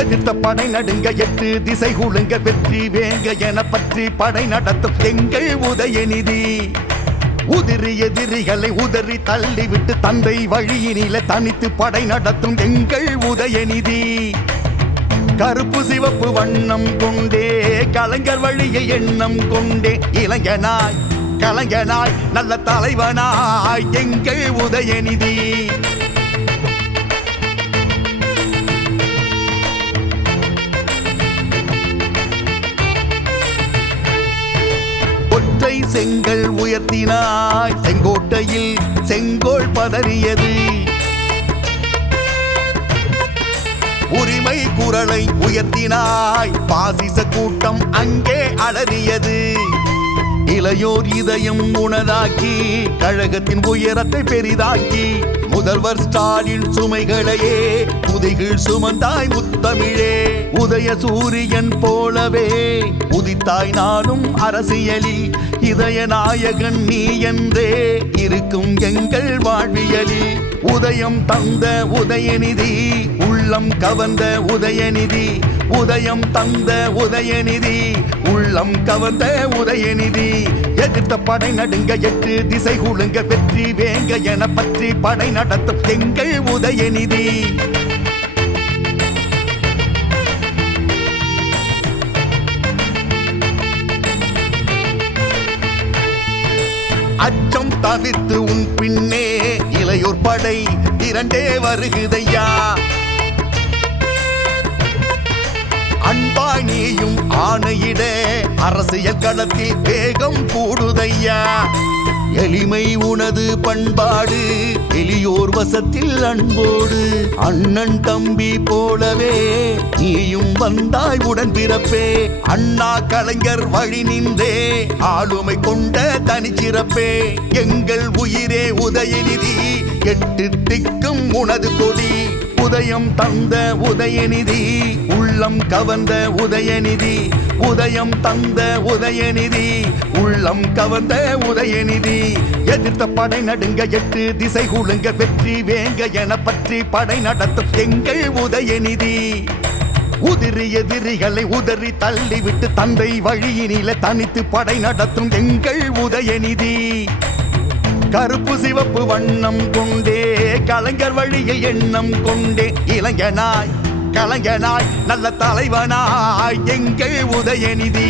எதிர்த்த படை நடுங்க எட்டு திசை குழுங்க வெற்றி வேங்க என பற்றி படை நடத்தும் எங்கள் உதயநிதி உதிரி எதிரிகளை உதறி தள்ளிவிட்டு தந்தை வழியினில தனித்து படை நடத்தும் எங்கள் உதயநிதி கருப்பு சிவப்பு வண்ணம் கொண்டே கலைஞர் வழியை எண்ணம் கொண்டே இளைஞனாய் கலைஞனாய் நல்ல தலைவனாய் எங்கள் உதயநிதி ஒற்றை செங்கல் உயர்த்தினாய். செங்கோட்டையில் செங்கோல் பதறியது. உரிமை குரலை உயர்த்தினாய். பாசிச கூட்டம் அங்கே அலறியது. இளையோர் இதயம் உணதாக்கி கழகத்தின் உயரத்தை பெரிதாக்கி. முதல்வர் ஸ்டாலின் சுமைகளையே புதைகள் சுமந்தாய் முத்தமிழே. உதய சூரியன் போலவே உதித்தாய் நானும் அரசியலில். இதய நாயகன் நீ என்றே இருக்கும் எங்கள் வாழ்வியலில். உதயம் தந்த உதயநிதி உள்ளம் கவர்ந்த உதயநிதி. உதயம் தந்த உதயநிதி உள்ளம் கவர்ந்த உதயநிதி. எதிர்த்த படை நடுங்க எட்டு திசை குழுங்க வெற்றி வேங்க என பற்றி படை நடத்தும் எங்கள் உதயநிதி. அச்சம் தவிர்த்து உன் பின்னே இளையோர் படை இரண்டே வருகுதையா? அன்பாய் நீயும் ஆணையிட அரசியல் களத்தில் வேகம் கூடுதையா? எளிமை உனது பண்பாடு எளியோர் வசத்தில் அன்போடு அண்ணன் தம்பி போலவே வந்தாய் உடன் பிறப்பே. அண்ணா கலைஞர் வழி நின்றே. ஆளுமை கொண்ட தனிச்சிறப்பே எங்கள் உயிரே உதயநிதி. எட்டு திக்கும் உனது கொடி. உதயம் தந்த உதயநிதி. உள்ளம் கவர்ந்த உதயநிதி. உதயம் தந்த உதயநிதி. உள்ளம் கவர்ந்த உதயநிதி. எதிர்த்த படை நடுங்க எட்டு திசை குழுங்க வெற்றி வேங்க என பற்றி படை நடத்தும் எங்கள் உதயநிதி. உதிரி எதிரிகளை உதறி தள்ளிவிட்டு தந்தை வழியினில தனித்து படை நடத்தும் எங்கள் உதயநிதி கருப்பு சிவப்பு வண்ணம் கொண்டே கலைஞர் வழியில் எண்ணம் கொண்டே இளைஞனாய் கலைஞனாய் நல்ல தலைவனாய் எங்கள் உதயநிதி